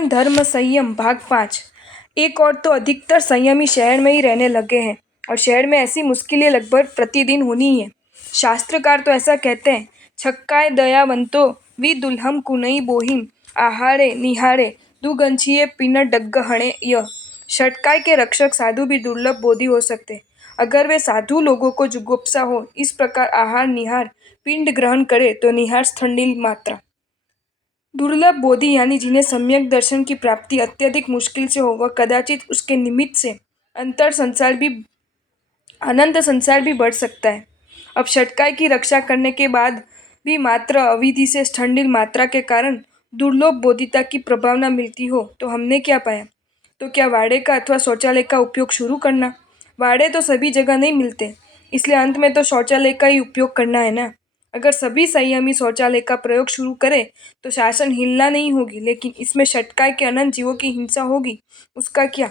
दान धर्म संयम भाग 5। एक और तो अधिकतर संयमी शहर में ही रहने लगे हैं और शहर में ऐसी मुश्किलें लगभग प्रतिदिन होनी ही है। शास्त्रकार तो ऐसा कहते हैं, छक्काए दयावंतो वी दुल्हम कुनई बोहिम आहारे निहारे दुगंछिए पिन डग्गहणे य। षटकाय के रक्षक साधु भी दुर्लभ बोधि हो सकते हैं। अगर वे साधु लोगों को जुगुप्सा हो इस प्रकार आहार निहार पिंड ग्रहण करे तो निहार स्थंडिल मात्रा। दुर्लभ बोधि यानी जिन्हें सम्यक दर्शन की प्राप्ति अत्यधिक मुश्किल से हो, वह कदाचित उसके निमित्त से अनंत संसार भी बढ़ सकता है। अब षटकाय की रक्षा करने के बाद भी मात्र अविधि से स्थंडिल मात्रा के कारण दुर्लभ बोधिता की प्रभावना मिलती हो तो हमने क्या पाया? तो क्या वाड़े का अथवा शौचालय का उपयोग शुरू करना? वाड़े तो सभी जगह नहीं मिलते, इसलिए अंत में तो शौचालय का ही उपयोग करना है ना। अगर सभी संयमी शौचालय का प्रयोग शुरू करें तो शासन हिलना नहीं होगी, लेकिन इसमें षटकाय के अनंत जीवों की हिंसा होगी, उसका क्या?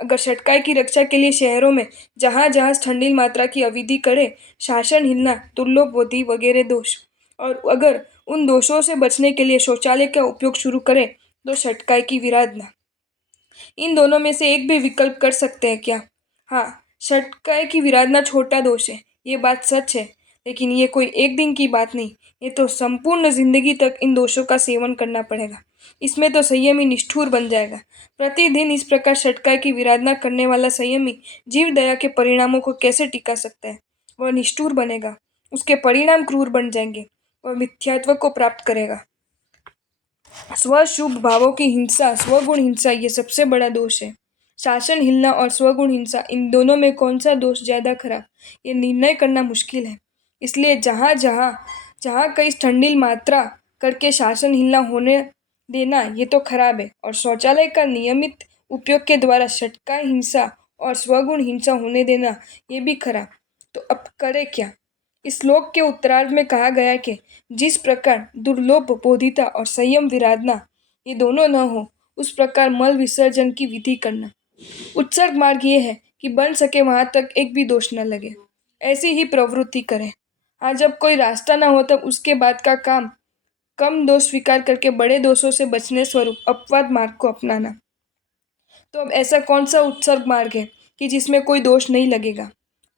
अगर षटकाय की रक्षा के लिए शहरों में जहाँ जहाँ स्थंडिल मात्रा की अविधि करे, शासन हिलना, दुर्लभ बोधि वगैरह दोष, और अगर उन दोषों से बचने के लिए शौचालय का उपयोग शुरू करें तो षटकाय की विराधना। इन दोनों में से एक भी विकल्प कर सकते हैं क्या? हाँ, षटकाय की विराधना छोटा दोष है, ये बात सच है, लेकिन ये कोई एक दिन की बात नहीं, ये तो संपूर्ण जिंदगी तक इन दोषों का सेवन करना पड़ेगा। इसमें तो संयमी निष्ठुर बन जाएगा। प्रतिदिन इस प्रकार षटकाय की विराधना करने वाला संयमी जीव दया के परिणामों को कैसे टिका सकता है? वह निष्ठुर बनेगा, उसके परिणाम क्रूर बन जाएंगे, वह मिथ्यात्व को प्राप्त करेगा। स्वशुभ भावों की हिंसा, स्वगुण हिंसा, ये सबसे बड़ा दोष है। शासन हिलना और स्वगुण हिंसा, इन दोनों में कौन सा दोष ज्यादा खराब, ये निर्णय करना मुश्किल है। इसलिए जहाँ जहाँ जहाँ कई स्थंडिल मात्रा करके शासन हिलना होने देना, ये तो खराब है, और शौचालय का नियमित उपयोग के द्वारा षटकाय हिंसा और स्वगुण हिंसा होने देना, ये भी खराब। तो अब करे क्या? इस श्लोक के उत्तरार्ध में कहा गया कि जिस प्रकार दुर्लभ बोधिता और संयम विराधना ये दोनों न हो, उस प्रकार मल विसर्जन की विधि करना। उत्सर्ग मार्ग ये है कि बन सके वहां तक एक भी दोष न लगे, ऐसी ही प्रवृत्ति करें। हाँ, जब कोई रास्ता न हो तब उसके बाद का काम कम दोष स्वीकार करके बड़े दोषों से बचने स्वरूप अपवाद मार्ग को अपनाना। तो अब ऐसा कौन सा उत्सर्ग मार्ग है कि जिसमें कोई दोष नहीं लगेगा?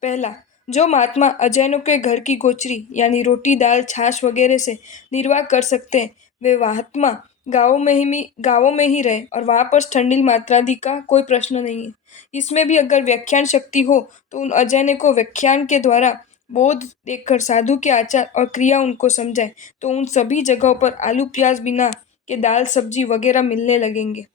पहला, जो महात्मा अजैनों के घर की गोचरी यानी रोटी दाल छाछ वगैरह से निर्वाह कर सकते हैं, वे महात्मा गाँवों में ही रहे और वहां पर ठंडिल मात्रादि का कोई प्रश्न नहीं है। इसमें भी अगर व्याख्यान शक्ति हो तो उन अजैनों को व्याख्यान के द्वारा बोध देकर साधु के आचार और क्रिया उनको समझाए तो उन सभी जगहों पर आलू प्याज बिना के दाल सब्जी वगैरह मिलने लगेंगे।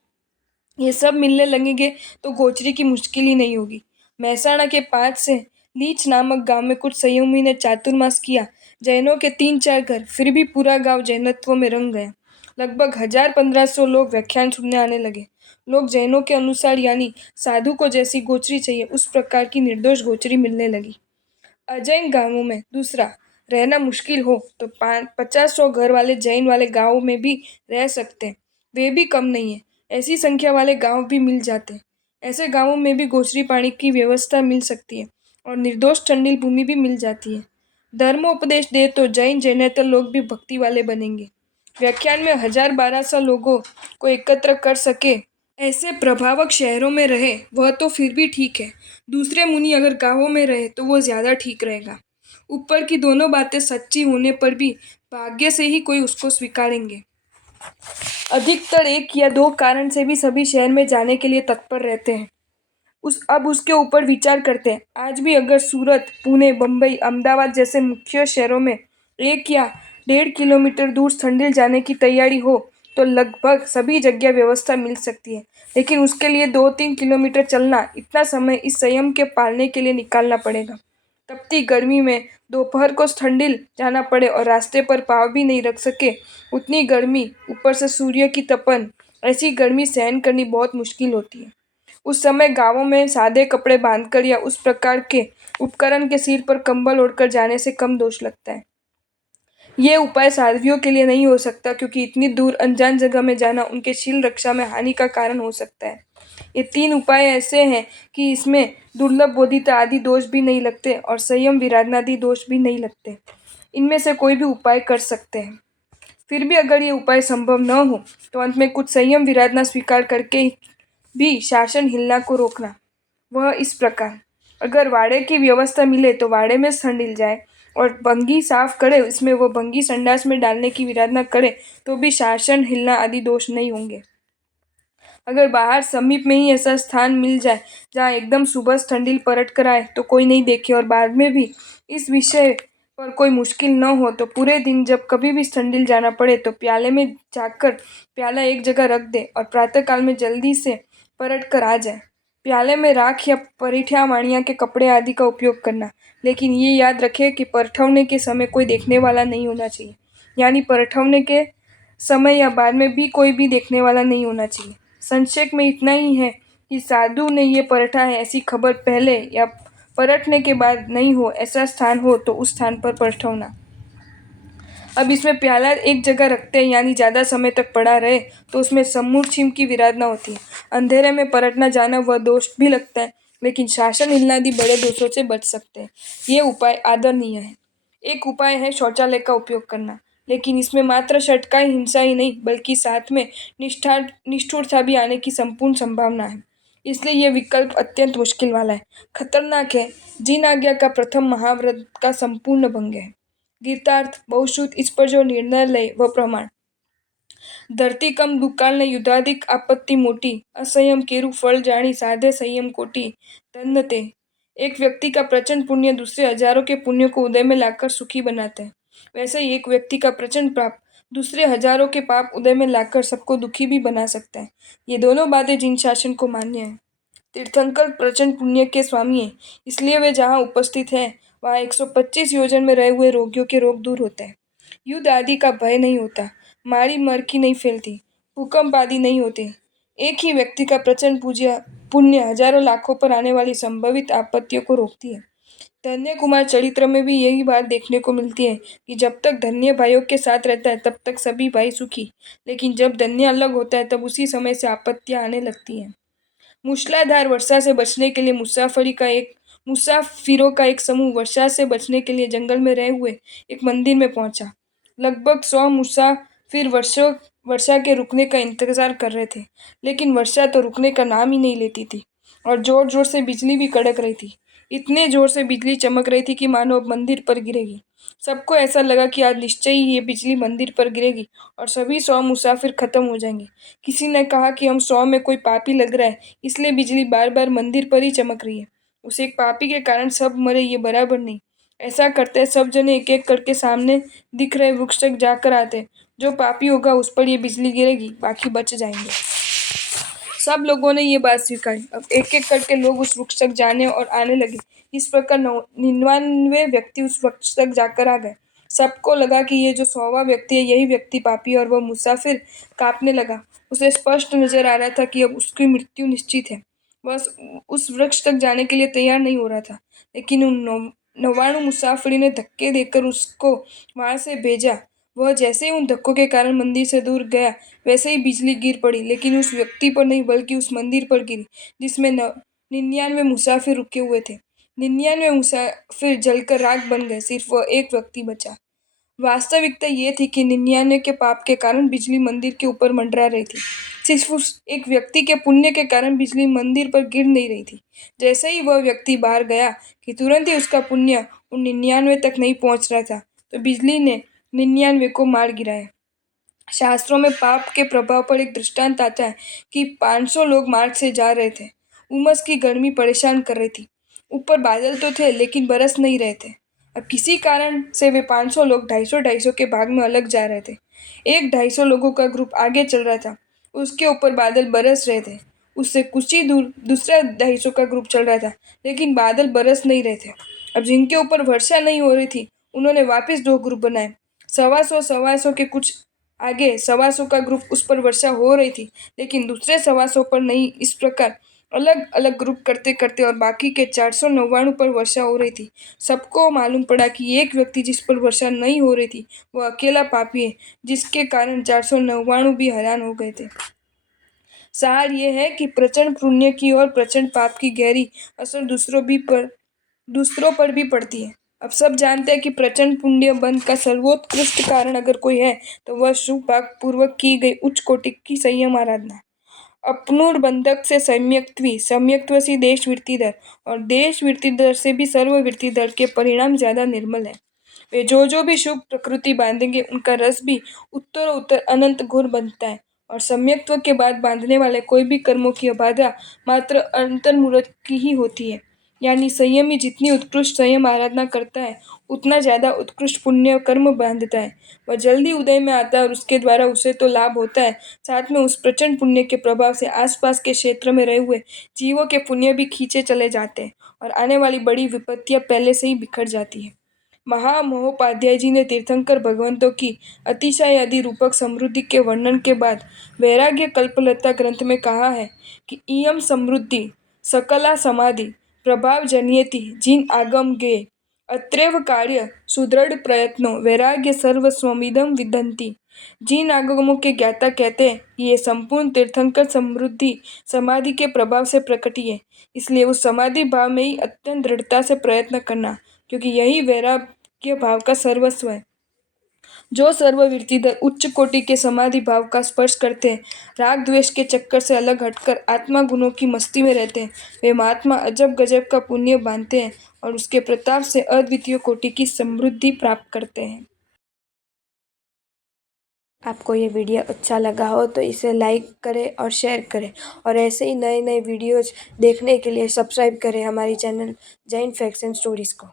ये सब मिलने लगेंगे तो गोचरी की मुश्किल ही नहीं होगी। महसाणा के 5 से लीच नामक गांव में कुछ संयमी ने चातुर्मास किया। जैनों के 3-4 घर, फिर भी पूरा गांव जैनत्व में रंग गया। लगभग 1000-1500 लोग व्याख्यान सुनने आने लगे। लोग जैनों के अनुसार यानी साधु को जैसी गोचरी चाहिए उस प्रकार की निर्दोष गोचरी मिलने लगी। अजैन गांवों में दूसरा रहना मुश्किल हो तो 50-100 घर वाले जैन वाले गांवों में भी रह सकते हैं, वे भी कम नहीं है। ऐसी संख्या वाले गांव भी मिल जाते हैं। ऐसे गांवों में भी गोचरी पानी की व्यवस्था मिल सकती है और निर्दोष ठंडिल भूमि भी मिल जाती है। धर्मोपदेश दे तो जैन जैनेतर लोग भी भक्ति वाले बनेंगे। व्याख्यान में 1000-1200 लोगों को एकत्र कर सके ऐसे प्रभावक शहरों में रहे वह तो फिर भी ठीक है। दूसरे मुनि अगर गांवों में रहे तो वो ज्यादा ठीक रहेगा। ऊपर की दोनों बातें सच्ची होने पर भी भाग्य से ही कोई उसको स्वीकारेंगे। अधिकतर 1 या 2 कारण से भी सभी शहर में जाने के लिए तत्पर रहते हैं। अब उसके ऊपर विचार करते हैं। आज भी अगर सूरत, पुणे, बंबई, अहमदाबाद जैसे मुख्य शहरों में 1 या 1.5 किलोमीटर दूर ठंडिल जाने की तैयारी हो तो लगभग सभी जगह व्यवस्था मिल सकती है, लेकिन उसके लिए 2-3 किलोमीटर चलना, इतना समय इस संयम के पालने के लिए निकालना पड़ेगा। तपती गर्मी में दोपहर को ठंडिल जाना पड़े और रास्ते पर पाँव भी नहीं रख सके, उतनी गर्मी, ऊपर से सूर्य की तपन, ऐसी गर्मी सहन करनी बहुत मुश्किल होती है। उस समय गांवों में सादे कपड़े बांधकर या उस प्रकार के उपकरण के सिर पर कंबल ओढ़कर जाने से कम दोष लगता है। ये उपाय साध्वियों के लिए नहीं हो सकता, क्योंकि इतनी दूर अनजान जगह में जाना उनके शील रक्षा में हानि का कारण हो सकता है। ये 3 उपाय ऐसे हैं कि इसमें दुर्लभ बोधिता आदि दोष भी नहीं लगते और संयम विराधनादि दोष भी नहीं लगते। इनमें से कोई भी उपाय कर सकते हैं। फिर भी अगर ये उपाय संभव न हो तो अंत में कुछ संयम विराधना स्वीकार करके भी शासन हिलना को रोकना। वह इस प्रकार, अगर वाड़े की व्यवस्था मिले तो वाड़े में स्तन हिल जाए, और भंगी साफ करे इसमें वो भंगी संडास में डालने की विराधना करे तो भी शासन हिलना आदि दोष नहीं होंगे। अगर बाहर समीप में ही ऐसा स्थान मिल जाए जहाँ एकदम सुबह ठंडिल पलट कर आए तो कोई नहीं देखे, और बाद में भी इस विषय पर कोई मुश्किल न हो तो पूरे दिन जब कभी भी ठंडिल जाना पड़े तो प्याले में जाकर प्याला एक जगह रख दे और प्रातःकाल में जल्दी से पलट कर आ जाए। प्याले में राख या परिठा वाणिया के कपड़े आदि का उपयोग करना, लेकिन ये याद रखे कि परठवने के समय कोई देखने वाला नहीं होना चाहिए। यानी परठवने के समय या बाद में भी कोई भी देखने वाला नहीं होना चाहिए। संक्षेप में इतना ही है कि साधु ने ये परठा है ऐसी खबर पहले या परटने के बाद नहीं हो, ऐसा स्थान हो तो उस स्थान पर परठवना। अब इसमें प्याला एक जगह रखते हैं यानी ज़्यादा समय तक पड़ा रहे तो उसमें सम्मूढ़ छीम की विराधना होती है। अंधेरे में परटना जाना वह दोष भी लगता है, लेकिन शासन हिलना आदि बड़े दोषों से बच सकते हैं। ये उपाय आदरणीय है। एक उपाय है शौचालय का उपयोग करना, लेकिन इसमें मात्र षटका हिंसा ही नहीं बल्कि साथ में निष्ठुरता भी आने की संपूर्ण संभावना है। इसलिए यह विकल्प अत्यंत मुश्किल वाला है, खतरनाक है। जिन आज्ञा का प्रथम महाव्रत का संपूर्ण भंग है। गीतार्थ बहुश्रुत इस पर जो निर्णय ले वह प्रमाण। धरती कम दुकाल ने युद्धाधिक आपत्ति मोटी, असंयम केरु फल जानी साधे संयम कोटि। धन्य ते। एक व्यक्ति का प्रचंड पुण्य दूसरे हजारों के पुण्य को उदय में लाकर सुखी बनाते हैं, वैसे ही एक व्यक्ति का प्रचंड पाप दूसरे हजारों के पाप उदय में लाकर सबको दुखी भी बना सकता है। ये दोनों बातें जिन शासन को मान्य है। तीर्थंकर प्रचंड पुण्य के स्वामी हैं, इसलिए वे जहाँ उपस्थित हैं वहाँ 125 योजन में रहे हुए रोगियों के रोग दूर होते हैं। युद्ध आदि का भय नहीं होता, मारी मरकी नहीं फैलती, भूकंप आदि नहीं होते। एक ही व्यक्ति का प्रचंड पूज्य पुण्य हजारों लाखों पर आने वाली संभवित आपत्तियों को रोकती है। धन्य कुमार चरित्र में भी यही बात देखने को मिलती है कि जब तक धन्य भाइयों के साथ रहता है तब तक सभी भाई सुखी, लेकिन जब धन्य अलग होता है तब उसी समय से आपत्तियां आने लगती हैं। मूसलाधार वर्षा से बचने के लिए मुसाफिरों का एक समूह वर्षा से बचने के लिए जंगल में रहे हुए एक मंदिर में पहुंचा। लगभग 100 मुसाफिर वर्षा के रुकने का इंतजार कर रहे थे, लेकिन वर्षा तो रुकने का नाम ही नहीं लेती थी और जोर जोर से बिजली भी कड़क रही थी। इतने जोर से बिजली चमक रही थी कि मानो अब मंदिर पर गिरेगी। सबको ऐसा लगा कि आज निश्चय ही ये बिजली मंदिर पर गिरेगी और सभी 100 मुसाफिर खत्म हो जाएंगे। किसी ने कहा कि हम 100 में कोई पापी लग रहा है, इसलिए बिजली बार बार मंदिर पर ही चमक रही है। उस एक पापी के कारण सब मरे ये बराबर नहीं। ऐसा करते सब जने एक एक करके सामने दिख रहे वृक्ष तक जाकर आते। जो पापी होगा उस पर ये बिजली गिरेगी, बाकी बच जाएंगे। सब लोगों ने ये बात स्वीकारी। अब एक एक करके लोग उस वृक्ष तक जाने और आने लगे। इस प्रकार 99 व्यक्ति उस वृक्ष तक जाकर आ गए। सबको लगा कि ये जो 100वां व्यक्ति है यही व्यक्ति पापी है और वह मुसाफिर कांपने लगा। उसे स्पष्ट नजर आ रहा था कि अब उसकी मृत्यु निश्चित है। वह उस वृक्ष तक जाने के लिए तैयार नहीं हो रहा था, लेकिन उन 99 मुसाफिर ने धक्के देकर उसको वहां से भेजा। वह जैसे ही उन धक्कों के कारण मंदिर से दूर गया वैसे ही बिजली गिर पड़ी, लेकिन उस व्यक्ति पर नहीं बल्कि उस मंदिर पर गिरी जिसमें 99 मुसाफिर रुके हुए थे। 99 मुसाफिर जलकर राख बन गए, सिर्फ वह एक व्यक्ति बचा। वास्तविकता ये थी कि 99 के पाप के कारण बिजली मंदिर के ऊपर मंडरा रही थी, सिर्फ उस एक व्यक्ति के पुण्य के कारण बिजली मंदिर पर गिर नहीं रही थी। जैसे ही वह व्यक्ति बाहर गया कि तुरंत ही उसका पुण्य उन 99 तक नहीं पहुंच रहा था, तो बिजली ने 99 को मार गिराया। शास्त्रों में पाप के प्रभाव पर एक दृष्टांत आता है कि 500 लोग मार्ग से जा रहे थे। उमस की गर्मी परेशान कर रही थी। ऊपर बादल तो थे लेकिन बरस नहीं रहे थे। अब किसी कारण से वे 500 लोग 250-250 के भाग में अलग जा रहे थे। एक 250 लोगों का ग्रुप आगे चल रहा था, उसके ऊपर बादल बरस रहे थे। उससे कुछ ही दूर दूसरा 250 का ग्रुप चल रहा था, लेकिन बादल बरस नहीं रहे थे। अब जिनके ऊपर वर्षा नहीं हो रही थी उन्होंने वापस दो ग्रुप बनाए। 125 के कुछ आगे 125 का ग्रुप उस पर वर्षा हो रही थी, लेकिन दूसरे 125 पर नहीं। इस प्रकार अलग अलग ग्रुप करते करते और बाकी के 499 पर वर्षा हो रही थी। सबको मालूम पड़ा कि एक व्यक्ति जिस पर वर्षा नहीं हो रही थी वह अकेला पापी है, जिसके कारण 499 भी हैरान हो गए थे। सार यह है कि प्रचंड पुण्य की और प्रचंड पाप की गहरी असर दूसरों पर भी पड़ती है। अब सब जानते हैं कि प्रचंड पुण्य बंध का सर्वोत्कृष्ट कारण अगर कोई है तो वह शुभ भाग पूर्वक की गई उच्च कोटि की संयम आराधना। अपनुर्बंधक से सम्यक्त्वी, सम्यक्त्व से देश वृत्ति दर और देश वृत्ति दर से भी सर्व वृत्ति दर के परिणाम ज्यादा निर्मल है। वे जो भी शुभ प्रकृति बांधेंगे उनका रस भी उत्तर अनंत घोर बनता है। और सम्यक्त्व के बाद बांधने वाले कोई भी कर्मों की बाधा मात्र अंतर्मुहूर्त की ही होती है। यानी संयमी जितनी उत्कृष्ट संयम आराधना करता है उतना ज्यादा उत्कृष्ट पुण्य कर्म बांधता है। वह जल्दी उदय में आता है और उसके द्वारा उसे तो लाभ होता है, साथ में उस प्रचंड पुण्य के प्रभाव से आसपास के क्षेत्र में रहे हुए जीवों के पुण्य भी खींचे चले जाते हैं और आने वाली बड़ी विपत्तियां पहले से ही बिखर जाती है। महामहोपाध्याय जी ने तीर्थंकर भगवंतों की अतिशय आदि रूपक समृद्धि के वर्णन के बाद वैराग्य कल्पलता ग्रंथ में कहा है कि इयम समृद्धि सकला समाधि प्रभाव जनयति जिन आगम गे अत्रैव कार्य सुदृढ़ प्रयत्नो वैराग्य सर्वस्वमिदं विदन्ति। जिन आगमों के ज्ञाता कहते हैं कि ये संपूर्ण तीर्थंकर समृद्धि समाधि के प्रभाव से प्रकटी है, इसलिए उस समाधि भाव में ही अत्यंत दृढ़ता से प्रयत्न करना, क्योंकि यही वैराग्य भाव का सर्वस्व है। जो सर्ववृत्तिधर उच्च कोटि के समाधि भाव का स्पर्श करते हैं, राग द्वेष के चक्कर से अलग हटकर आत्मा गुणों की मस्ती में रहते हैं, वे महात्मा अजब गजब का पुण्य बांधते हैं और उसके प्रताप से अद्वितीय कोटि की समृद्धि प्राप्त करते हैं। आपको ये वीडियो अच्छा लगा हो तो इसे लाइक करें और शेयर करें और ऐसे ही नए नए वीडियोज़ देखने के लिए सब्सक्राइब करें हमारी channel Jain facts and stories को।